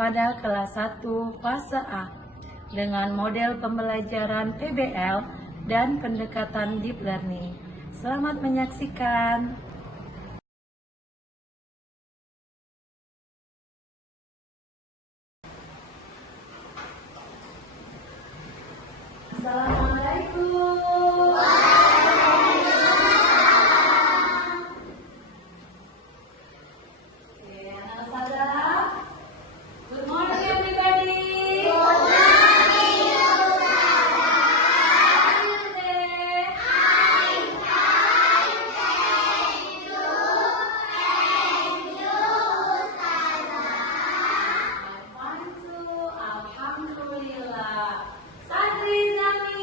pada kelas 1 fase A dengan model pembelajaran PBL dan pendekatan deep learning. Selamat menyaksikan. Assalamualaikum. Good morning, everybody. Good morning, Ustazah. How are you today? I'm fine, thank you, Ustazah. I'm fine too, alhamdulillah. Santri Zami.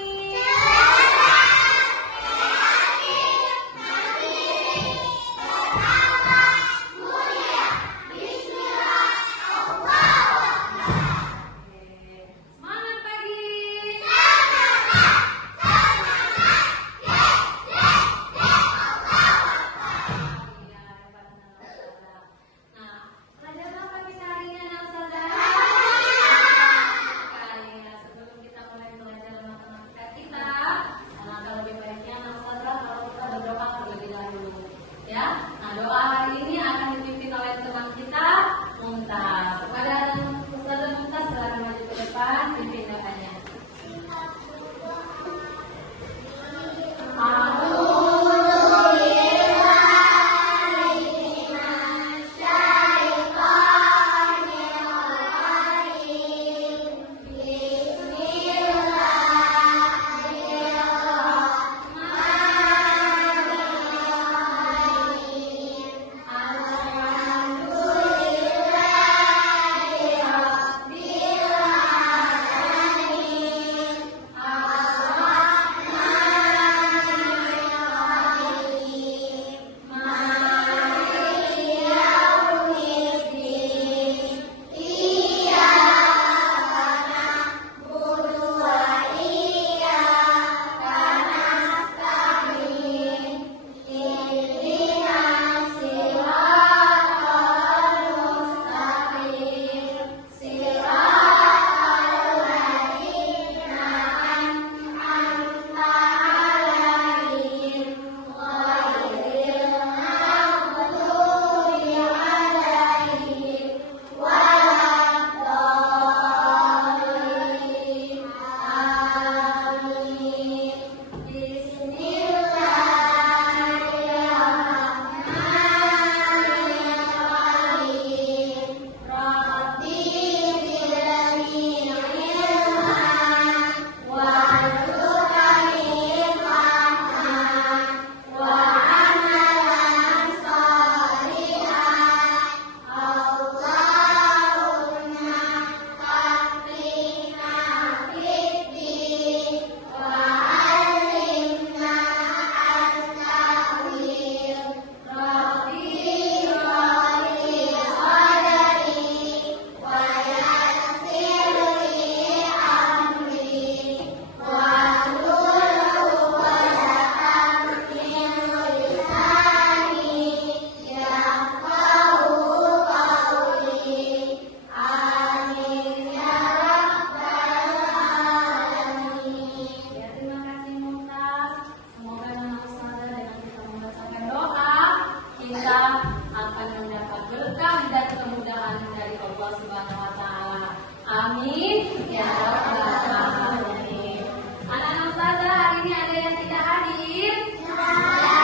Amin. Ya Rabbal Alamin. Anak-anak Ustazah, hari ini ada yang tidak hadir? Ya.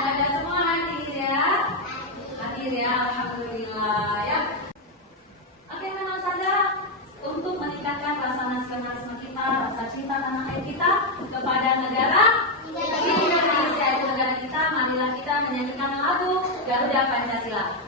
Ada semua hadir ya? Hadir ya, alhamdulillah ya. Oke, anak-anak Ustazah, untuk meningkatkan rasa nasionalisme kita, rasa cinta tanah air kita kepada negara Indonesia itu negara kita, marilah kita menyanyikan lagu Garuda Pancasila.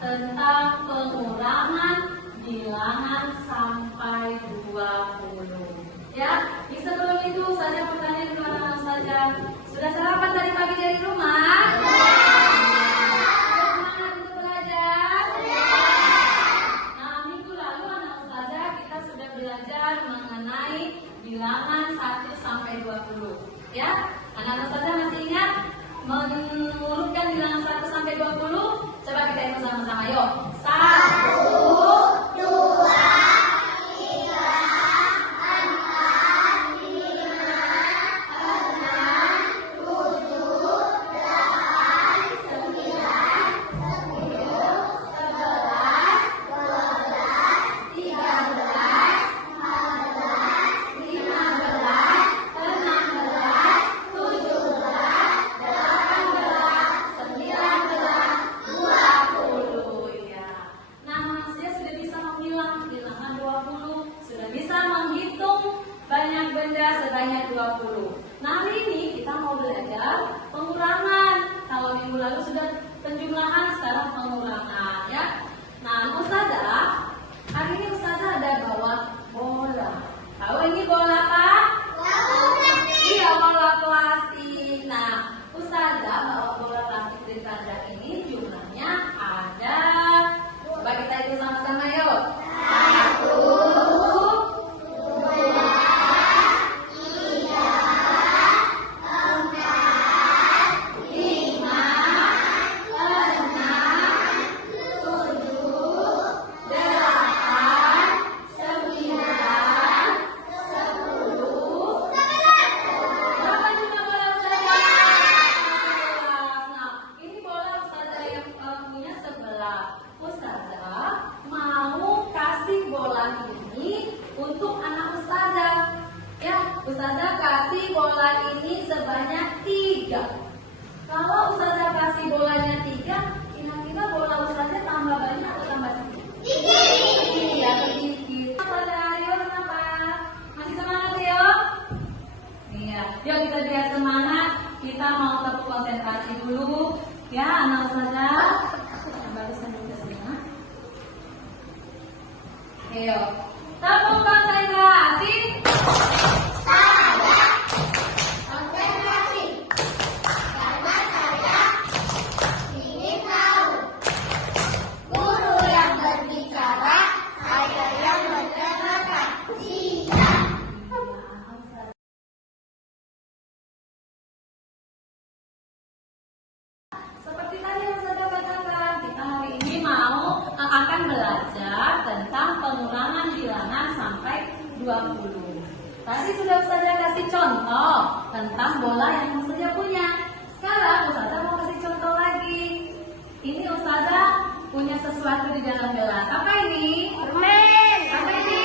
tentang pengurangan bilangan sampai 20. Ya, sebelum itu saja pertanyaan kepada saja. Sudah sarapan tadi pagi dari rumah? Sudah semangat untuk belajar? Nah, minggu lalu anak ustazah kita sudah belajar mengenai bilangan 1 sampai 20. Ya, anak ustazah masih ingat mengurutkan bilangan 1 sampai 20? Coba kita hitung sama-sama, yuk. 1, 2, 3, 4, 5, 6, 7, 8, 9, 10, 11, 12, 13, 14, 15, 16, 17, 18, 19, 20 ya. Nah, saya sudah bisa memilah bilangan 20, sudah bisa menghitung banyak benda sebanyak 20. Nah, hari ini kita mau belajar pengurangan. Kalau minggu lalu sudah penjumlahan, sekarang pengurangan ya. Nah, ustazah, hari ini ustazah ada bawa bola. Tahu ini bola apa? Iya, bola plastik. Nah, ustazah bawa bola plastik dari kandang ini jumlahnya ada. Coba kita hitung sama-sama yuk. 1, 2, 3, 4, 5, 6, 7, 8, 9, 10. Berapa jumlah bola ustazah? 11. Nah, ini bola ustazah yang punya 11. Ustazah mau kasih bola ini untuk anak ustazah. Ya, ustazah kasih bola ini sebanyak 3. Kalau ustazah kasih bolanya 3, kira-kira bola ustazah tambah banyak atau tambah sedikit? Iya, sedikit. Ustazah Aryo kenapa? Masih semangat ya? Iya, yuk kita biar semangat. Kita mau tepuk konsentrasi dulu. Ya, anak ustazah. Baguskan dulu semua. Ayo, tepuk konsentrasi. Konsentrasi, karena saya ingin tahu. Guru yang berbicara, saya yang mendengarkan. Siap. Seperti tadi yang saya katakan, kita hari ini akan belajar tentang pengurangan bilangan sampai 20. Tadi sudah Ustazah kasih contoh tentang bola yang Ustazah punya. Sekarang Ustazah mau kasih contoh lagi. Ini Ustazah punya sesuatu di dalam gelas. Apa ini? Permen. Apa ini?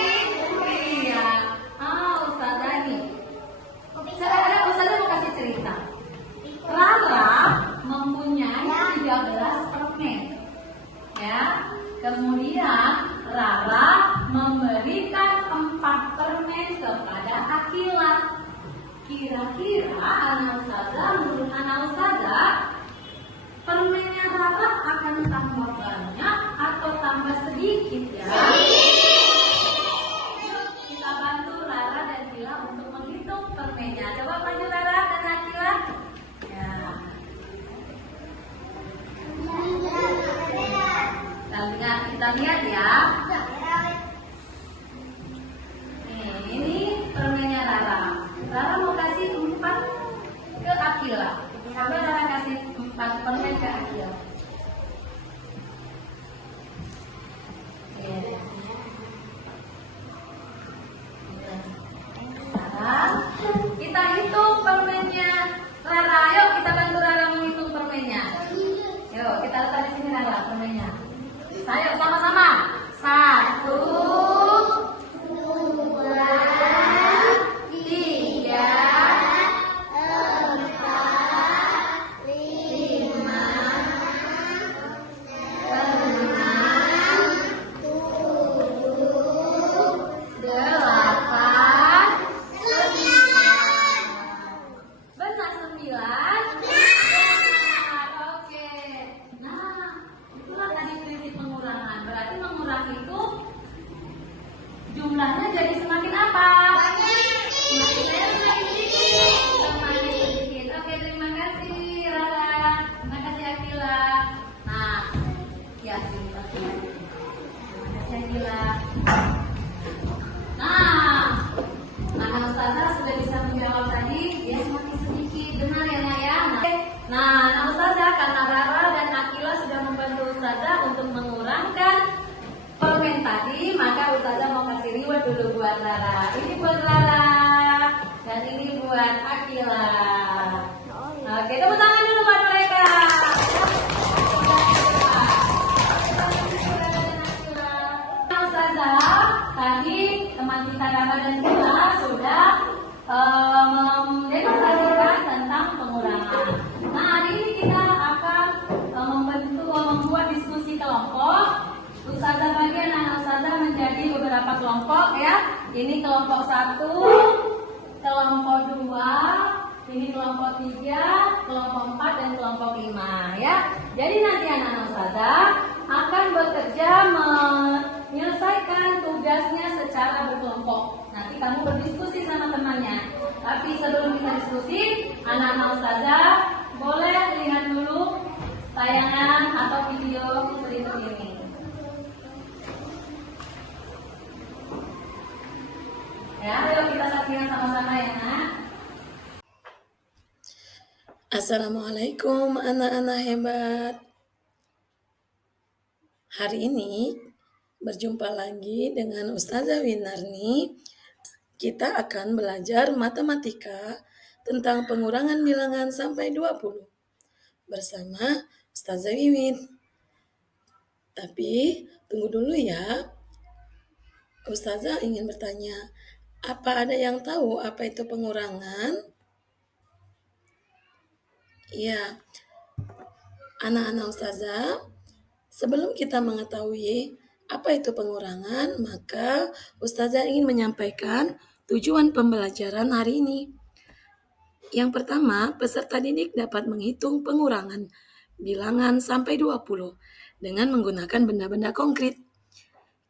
Iya. Ustazah ini. Sekarang Ustazah mau kasih cerita. Rara mempunyai 13 permen. Ya. Kemudian Rara memberikan 4 permen kepada Akila. Kira-kira anak ustazah, menurut anak ustazah, permennya Rara akan tambah banyak atau tambah sedikit ya? Yuk kita bantu Rara dan Akila untuk menghitung permennya. Coba bantu Rara dan Akila. Ya. Kita lihat ya. Ini permennya Rara. Rara mau kasih 4 ke Akila. Coba Rara kasih 4 permen ke Akila. Sekarang kita hitung permennya Rara. Yuk kita bantu Rara menghitung permennya. Yuk kita letak di sini Rara permennya. Ayo sama-sama. 1, 2, 3, 4, 5, Nah, Ustazah, karena Rara dan Akila sudah membantu Ustazah untuk mengurangkan permen tadi, maka Ustazah mau kasih reward dulu buat Rara. Ini buat Rara dan ini buat Akila. Oke, tepuk tangan dulu buat mereka. Nah, Ustazah, tadi teman kita Rara dan Akila sudah mendemonstrasikan tentang pengurangan. Nah, hari ini kita akan membuat diskusi kelompok. Ustazah bagi anak Ustazah menjadi beberapa kelompok ya. Ini kelompok 1, kelompok 2, ini kelompok 3, kelompok 4 dan kelompok 5 ya. Jadi nanti anak Ustazah akan bekerja menyelesaikan tugasnya secara berkelompok. Nanti kamu berdiskusi sama temannya. Tapi sebelum kita diskusi, anak-anak Ustazah boleh lihat dulu tayangan atau video berikut ini. Ya, ayo kita saksikan sama-sama ya, Nak. Assalamualaikum anak-anak hebat. Hari ini berjumpa lagi dengan Ustazah Winarni. Kita akan belajar matematika tentang pengurangan bilangan sampai 20 bersama Ustazah Wiwin. Tapi tunggu dulu ya. Ustazah ingin bertanya, apa ada yang tahu apa itu pengurangan? Ya, anak-anak Ustazah, sebelum kita mengetahui apa itu pengurangan, maka Ustazah ingin menyampaikan tujuan pembelajaran hari ini. Yang pertama, peserta didik dapat menghitung pengurangan bilangan sampai 20 dengan menggunakan benda-benda konkret.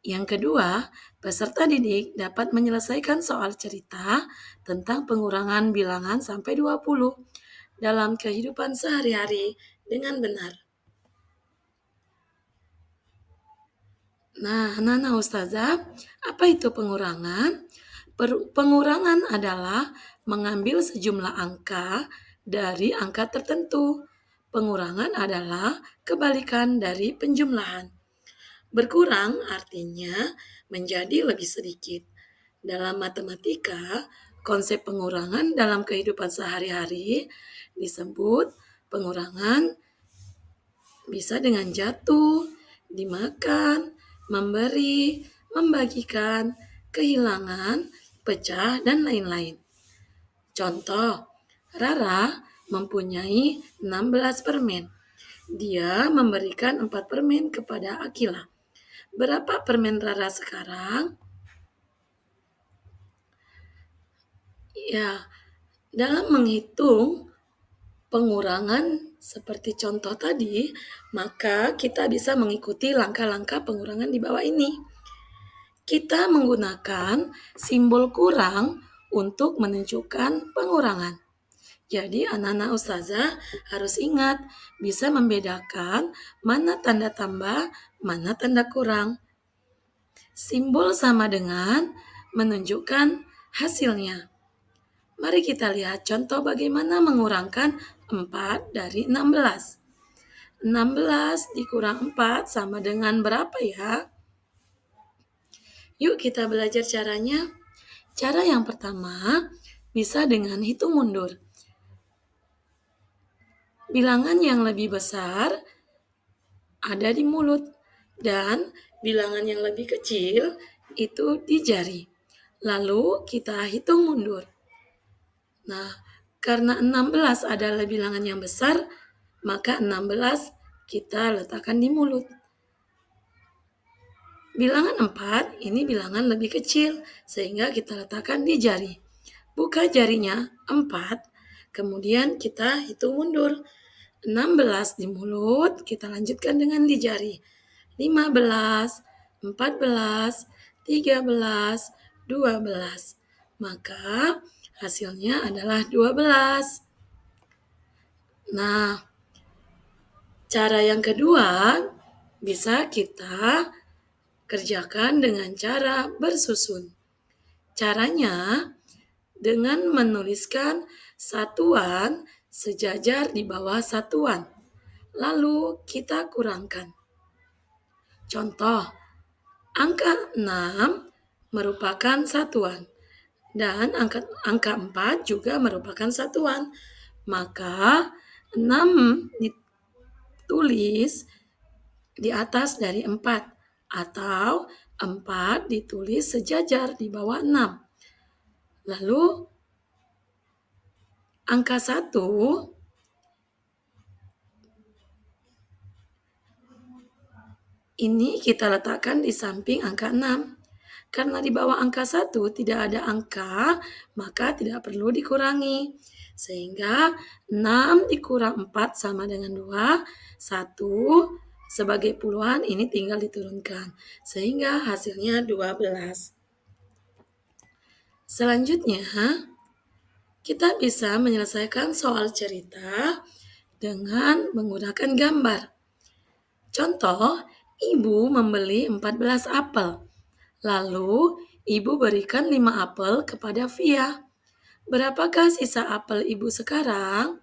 Yang kedua, peserta didik dapat menyelesaikan soal cerita tentang pengurangan bilangan sampai 20 dalam kehidupan sehari-hari dengan benar. Nah, anak-anak Ustazah, apa itu pengurangan? Pengurangan adalah mengambil sejumlah angka dari angka tertentu. Pengurangan adalah kebalikan dari penjumlahan. Berkurang artinya menjadi lebih sedikit. Dalam matematika, konsep pengurangan dalam kehidupan sehari-hari disebut pengurangan bisa dengan jatuh, dimakan, memberi, membagikan, kehilangan, pecah, dan lain-lain. Contoh, Rara mempunyai 16 permen. Dia memberikan 4 permen kepada Akila. Berapa permen Rara sekarang? Ya, dalam menghitung pengurangan seperti contoh tadi, maka kita bisa mengikuti langkah-langkah pengurangan di bawah ini. Kita menggunakan simbol kurang untuk menunjukkan pengurangan. Jadi anak-anak Ustazah harus ingat bisa membedakan mana tanda tambah, mana tanda kurang. Simbol sama dengan menunjukkan hasilnya. Mari kita lihat contoh bagaimana mengurangkan 4 dari 16. 16 dikurang 4 sama dengan berapa ya? Yuk kita belajar caranya. Cara yang pertama bisa dengan hitung mundur. Bilangan yang lebih besar ada di mulut dan bilangan yang lebih kecil itu di jari. Lalu kita hitung mundur. Nah, karena 16 adalah bilangan yang besar, maka 16 kita letakkan di mulut. Bilangan 4 ini bilangan lebih kecil, sehingga kita letakkan di jari. Buka jarinya 4, kemudian kita hitung mundur. 16 di mulut, kita lanjutkan dengan di jari. 15, 14, 13, 12. Maka hasilnya adalah 12. Nah, cara yang kedua bisa kita kerjakan dengan cara bersusun. Caranya dengan menuliskan satuan sejajar di bawah satuan. Lalu kita kurangkan. Contoh, angka 6 merupakan satuan dan angka 4 juga merupakan satuan. Maka 6 ditulis di atas dari 4 atau 4 ditulis sejajar di bawah 6. Lalu angka 1 ini kita letakkan di samping angka 6. Karena di bawah angka 1 tidak ada angka, maka tidak perlu dikurangi. Sehingga 6 dikurang 4 sama dengan 2, 1 sebagai puluhan ini tinggal diturunkan. Sehingga hasilnya 12. Selanjutnya, kita bisa menyelesaikan soal cerita dengan menggunakan gambar. Contoh, ibu membeli 14 apel. Lalu, ibu berikan 5 apel kepada Via. Berapakah sisa apel ibu sekarang?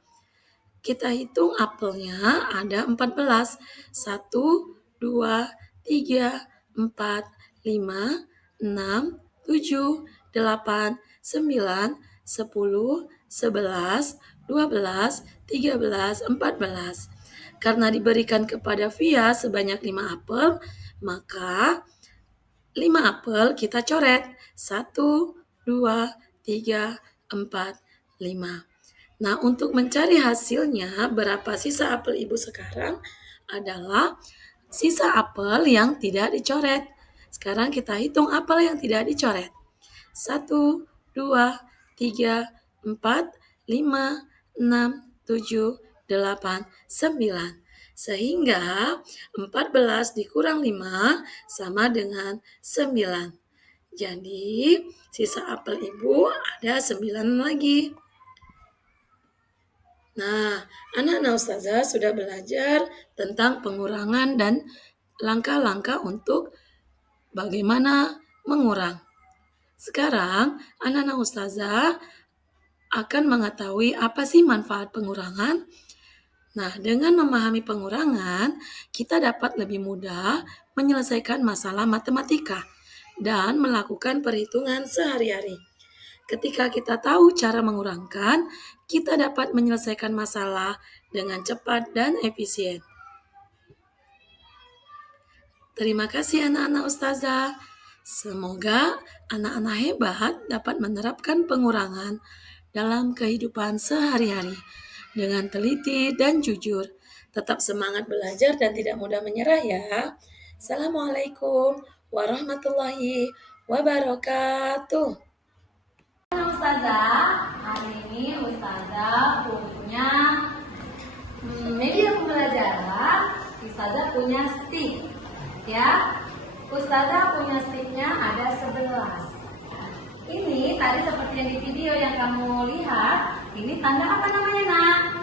Kita hitung apelnya ada 14. 1, 2, 3, 4, 5, 6, 7, 8, 9, 10, 11, 12, 13, 14. Karena diberikan kepada Via sebanyak 5 apel, maka 5 apel kita coret. 1, 2, 3, 4, 5. Nah, untuk mencari hasilnya berapa sisa apel ibu sekarang adalah sisa apel yang tidak dicoret. Sekarang kita hitung apel yang tidak dicoret. 1, 2, 3, 4, 5, 6, 7, 8, 9. Sehingga 14 dikurang 5 sama dengan 9. Jadi sisa apel ibu ada 9 lagi. Nah, anak-anak ustazah sudah belajar tentang pengurangan dan langkah-langkah untuk bagaimana mengurang. Sekarang anak-anak ustazah akan mengetahui apa sih manfaat pengurangan. Nah, dengan memahami pengurangan, kita dapat lebih mudah menyelesaikan masalah matematika dan melakukan perhitungan sehari-hari. Ketika kita tahu cara mengurangkan, kita dapat menyelesaikan masalah dengan cepat dan efisien. Terima kasih anak-anak ustazah. Semoga anak-anak hebat dapat menerapkan pengurangan dalam kehidupan sehari-hari dengan teliti dan jujur. Tetap semangat belajar dan tidak mudah menyerah ya. Assalamualaikum warahmatullahi wabarakatuh. Ustazah, hari ini Ustazah punya media pembelajaran. Ustazah punya stick, ya. Ustazah punya sticknya ada 11. Ini tadi seperti yang di video yang kamu lihat. Ini tanda apa namanya, Nak?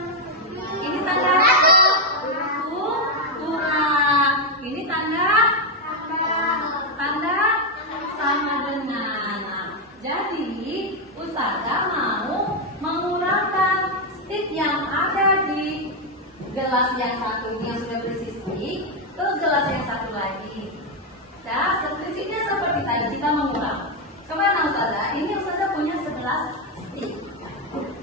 Ini tanda kurang. Ini tanda sama dengan. Jadi Ustazah mau mengurangkan stick yang ada di gelas yang satu yang sudah berisi stick ke gelas yang satu lagi. Nah, prinsipnya seperti tadi kita mengurang. Kemana Ustazah? Ini Ustazah punya 11 stick.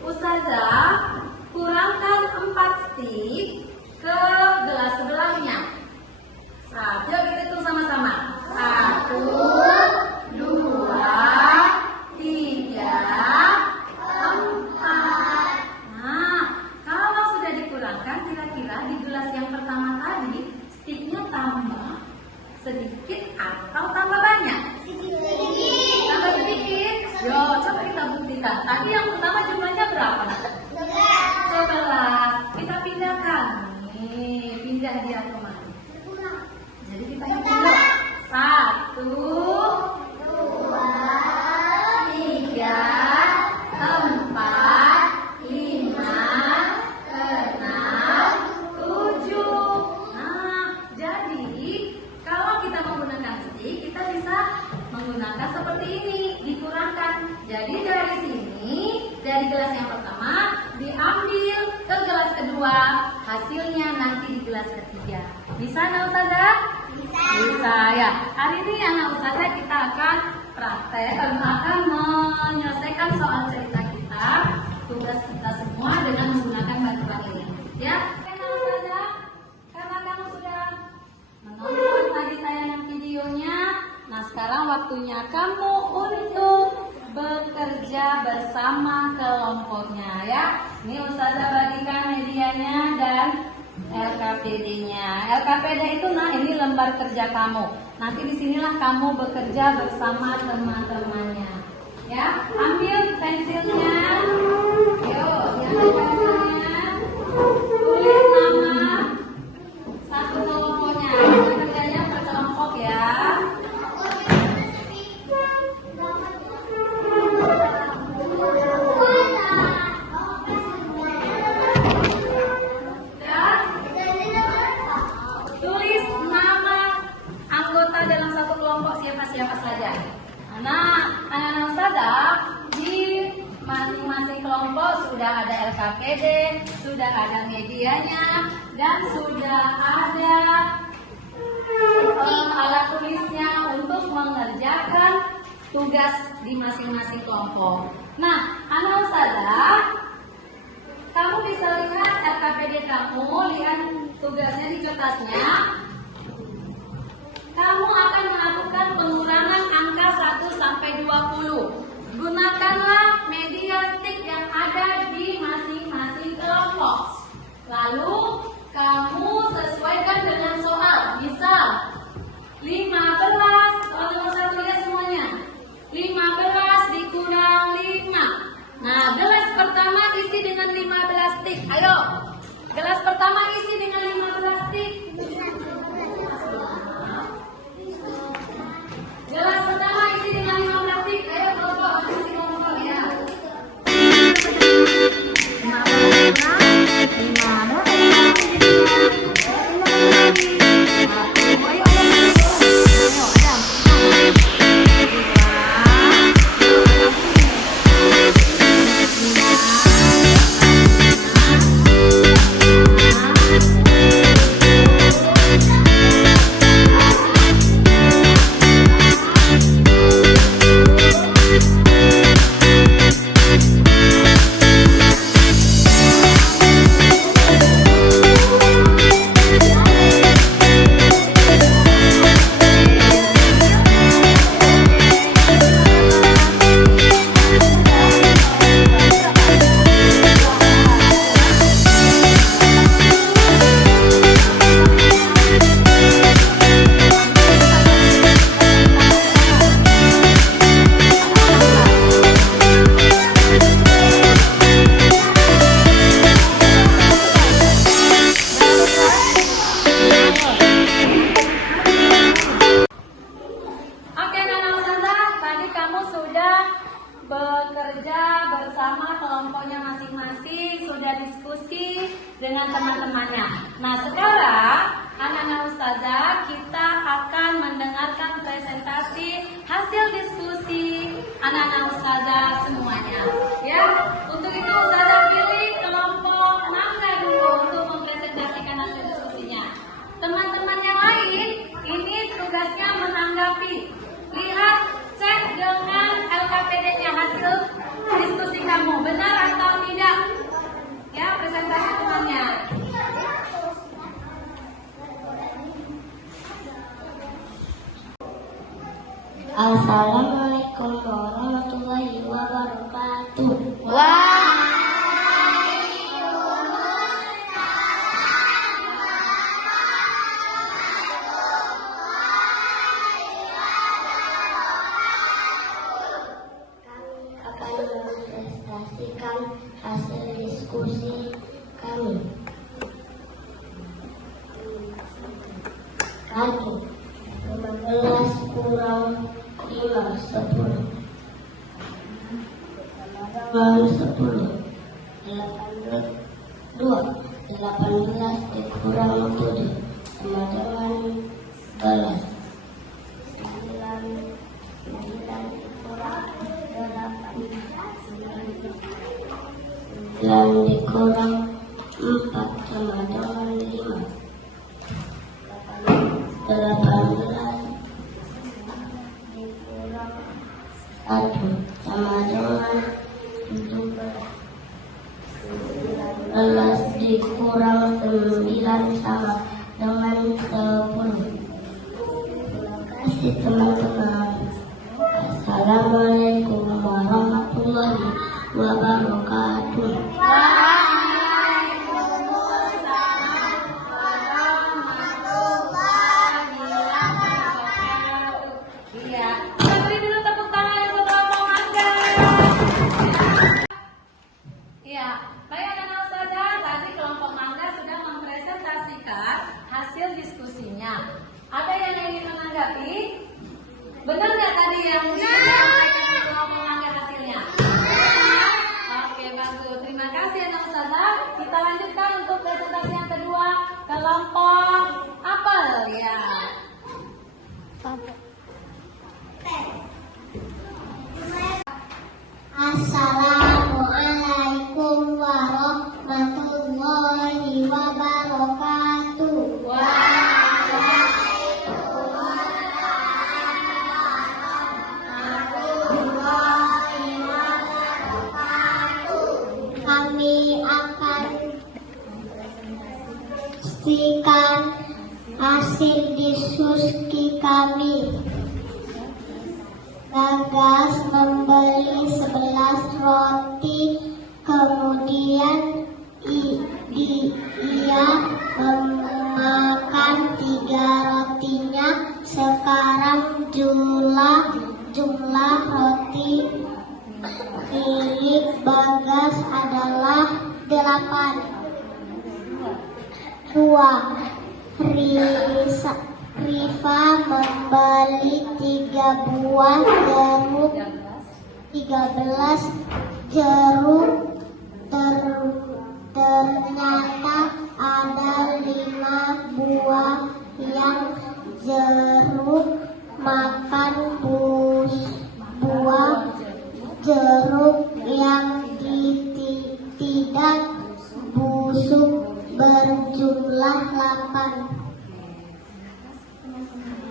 Ustazah kurangkan 4 stick ke gelas sebelahnya. Yuk kita hitung sama-sama. 1, 2, 3, 4. Nah, kalau sudah dikurangkan, kira-kira di gelas yang pertama tadi sticknya tambah sedikit atau tambah banyak? Tambah sedikit. Yo, coba kita buktikan. Tadi yang pertama jumlahnya berapa? 11. Kita pindahkan. Nih, pindah dia kemana? Jadi kita hitung dulu. 1, 2, 3, 4, 5, 6, 7. Nah, jadi kalau kita menggunakan stick, kita bisa menggunakan seperti ini, dikurangkan. Jadi dari sini, dari gelas yang pertama diambil hasilnya nanti di kelas ketiga. Bisa anak ustazah? Bisa ya. Hari ini anak ustazah kita akan akan menyelesaikan soal cerita kita, tugas kita semua dengan menggunakan batu-batu ini. Ya, oke anak ustazah, karena kamu sudah menonton tadi tayangan videonya, nah sekarang waktunya kamu untuk bekerja bersama kelompoknya ya. Ini ustazah bagikan medianya dan LKPD-nya. LKPD itu ini lembar kerja kamu. Nanti disinilah kamu bekerja bersama teman-temannya. Ya, ambil pensilnya. Yuk, ambil pensilnya. Tulis nama satu kelompoknya. Kita kerjanya per kelompok ya. Tulis nama anggota dalam satu kelompok siapa-siapa saja. Nah, anak-anak ustazah, di masing-masing kelompok sudah ada LKPD, sudah ada medianya, dan sudah ada alat tulisnya untuk mengerjakan tugas di masing-masing kelompok. Nah, anak ustazah, kamu bisa lihat LKPD kamu, lihat tugasnya di kertasnya. Kamu akan melakukan pengurangan angka 1 sampai 20. Gunakanlah media stick yang ada di masing-masing kelompok. Lalu kamu sesuaikan dengan soal. Misal 15, kalau satu lihat semuanya. 15 dikurang 5. Nah, gelas pertama isi dengan 15 stick. Ayo. Gelas pertama isi dengan 15 stick. Gelas pertama isi dengan 15 stick. Ayo kelompok, isi kelompok ya. 15 kurang 9 dikurang 4 sama dengan 5. 18 dikurang 1 sama dengan 17. 11 dikurang 9 sama dengan 10. Terima kasih teman-teman. Assalamualaikum warahmatullahi wabarakatuh. Iya, kita beri dulu tepuk tangan untuk kelompok mangga. Iya, baik anak-anak ustazah, tadi kelompok mangga sudah mempresentasikan hasil diskusinya. Ada yang ingin menanggapi? Benar nggak tadi yang disampaikan kelompok mangga hasilnya? Oke, bagus. Terima kasih anak ustazah. Kita lanjutkan untuk presentasi yang kedua, kelompok apel ya. Assalamualaikum warahmatullahi wabarakatuh. Kami akan pastikan hasil diskusi kami. Bagas membeli 11 roti, kemudian ia memakan 3 rotinya. Sekarang jumlah roti milik Bagas adalah 8. 2. Rifa membeli 3 buah jeruk, 13 jeruk. Ternyata ada 5 buah yang jeruk. Makan buah jeruk yang tidak busuk berjumlah 8.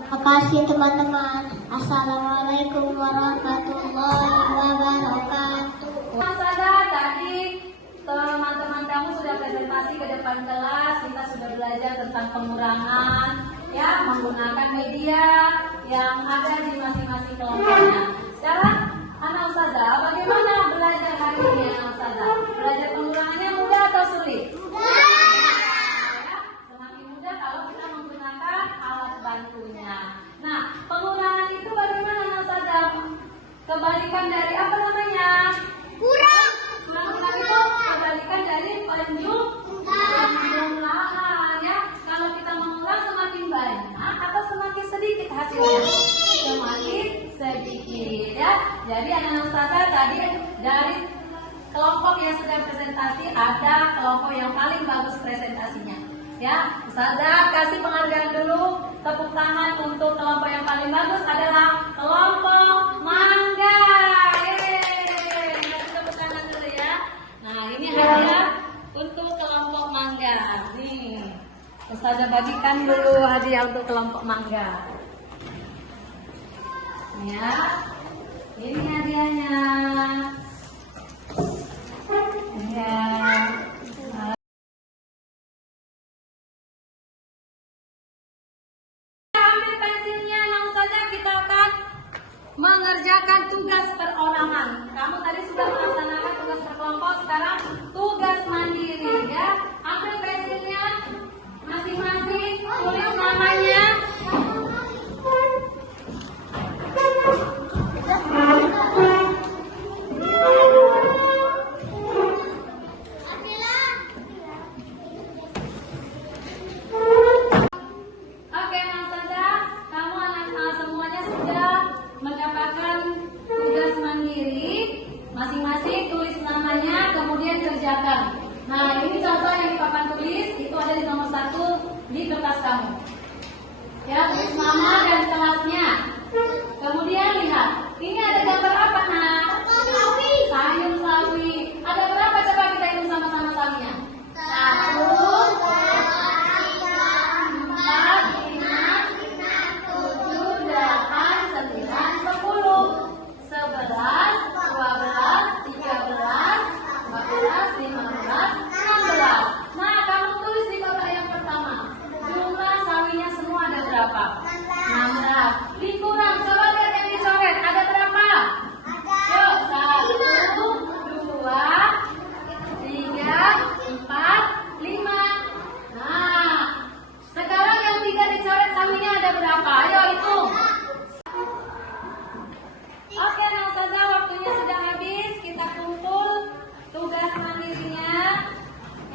Terima kasih teman-teman. Assalamualaikum warahmatullahi wabarakatuh. Ustazah, tadi teman-teman kamu sudah presentasi ke depan kelas. Kita sudah belajar tentang pengurangan ya, menggunakan media yang ada di masing-masing kelompoknya. Sekarang anak ustazah, bagaimana belajar hari ini anak ustazah? Belajar pengurangannya mudah atau sulit? Semakin mudah kalau kita menggunakan alat bantunya. Nah, pengurangan itu bagaimana anak ustazah? Kebalikan dari apa namanya? Kurang. Pengurangan itu kebalikan dari penjumlahan ya. Kalau kita mengulang semakin banyak atau semakin sedikit hasilnya? Semakin sedikit ya. Jadi anak ustazah tadi dari kelompok yang sudah presentasi ada kelompok yang paling bagus presentasinya. Ya, ustazah kasih penghargaan dulu, tepuk tangan untuk kelompok yang paling bagus adalah kelompok mangga. Yeay, kasih tepuk tangan dulu ya. Nah, ini hadiah untuk kelompok mangga. Nih, ustazah bagikan dulu hadiah untuk kelompok mangga. Ya, ini hadiahnya. Ya. Ambil pensilnya, langsung saja kita akan mengerjakan tugas perorangan. Kamu tadi sudah melaksanakan tugas berkelompok, sekarang tugas mandiri ya. Ambil pensilnya masing-masing, tulis namanya. Oke, Ustazah, kamu anak semuanya sudah mendapatkan tugas mandiri. Masing-masing tulis namanya, kemudian kerjakan. Nah, ini contoh yang di papan tulis, itu ada di nomor 1 di kertas kamu. Ya, tulis nama dan kelasnya. Kemudian lihat, ini ada gambar apa, nak? Sayur sawi. Ada berapa? Coba kita hitung sama-sama sawinya. 1, berapa? 16. Lingkuran, coba lihat yang dicoret. Ada berapa? Yuk, 1, 2, 3, 4, 5. Nah, sekarang yang 3 dicoret sampingnya ada berapa? Ayo hitung. Oke, nah Ustazah, waktunya sudah habis. Kita kumpul tugas mandirinya.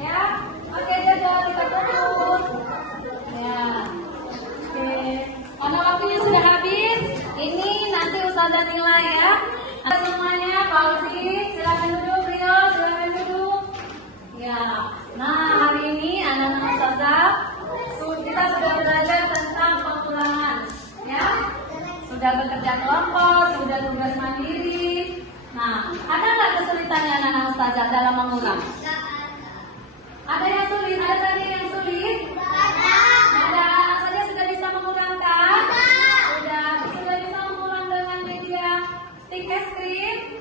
Ya, oke, jaga kita kumpul. Ya, oke. Karena waktunya sudah habis, ini nanti Ustazah nilai ya. Nah, semuanya, Fauzi, silakan duduk, Rio, silakan duduk. Ya, nah hari ini anak-anak Ustazah kita sudah belajar tentang pengulangan, ya. Sudah bekerja kelompok, sudah tugas mandiri. Nah, ada nggak kesulitannya anak-anak Ustazah dalam mengulang? Ada yang sulit? Ada tadi yang sulit? Ada. Anak saja sudah bisa mengulang kan? Sudah bisa mengulang dengan media stick es krim?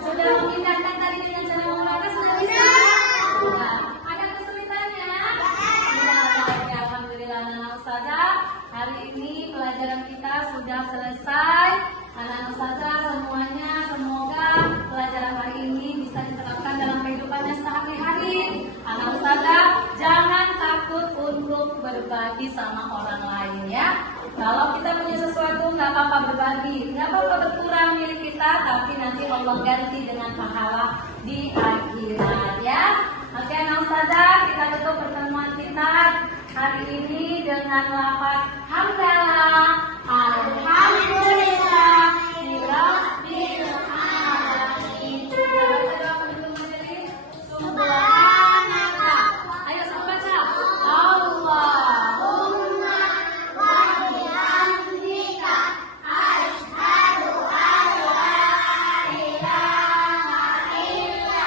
Sudah memindahkan tadi dengan cara mengulangnya? Sudah bisa? Sudah. Ada kesulitannya? Ya, alhamdulillah anak-anak Ustazah. Hari ini pelajaran kita sudah selesai. Anak-anak Ustazah semuanya, semoga pelajaran hari ini bisa diterapkan dalam kehidupannya sehari-hari. Anak Ustazah, jangan takut untuk berbagi sama orang lain ya. Kalau kita punya sesuatu nggak apa-apa berbagi, nggak apa-apa berkurang milik kita, tapi nanti Allah ganti dengan pahala di akhirat ya. Oke, anak Ustazah, kita tutup pertemuan kita hari ini dengan lafaz hamdalah. Alhamdulillah. Rabbil alamin. Subhanaka. Ayo sama baca. Allahumma wa bihamdika asyhadu an la ilaha illa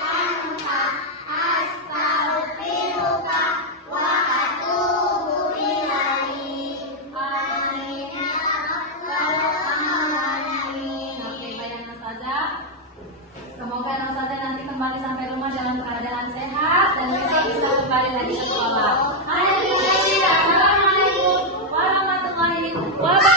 anta astaghfiruka wa atubu ilaik. Amin ya rabbal alamin. Oke, baik anak Ustazah. Semoga anak Ustazah nanti kembali sampai rumah dalam keadaan sehat dan besok bisa kembali lagi ke sekolah. Assalamualaikum warahmatullahi wabarakatuh.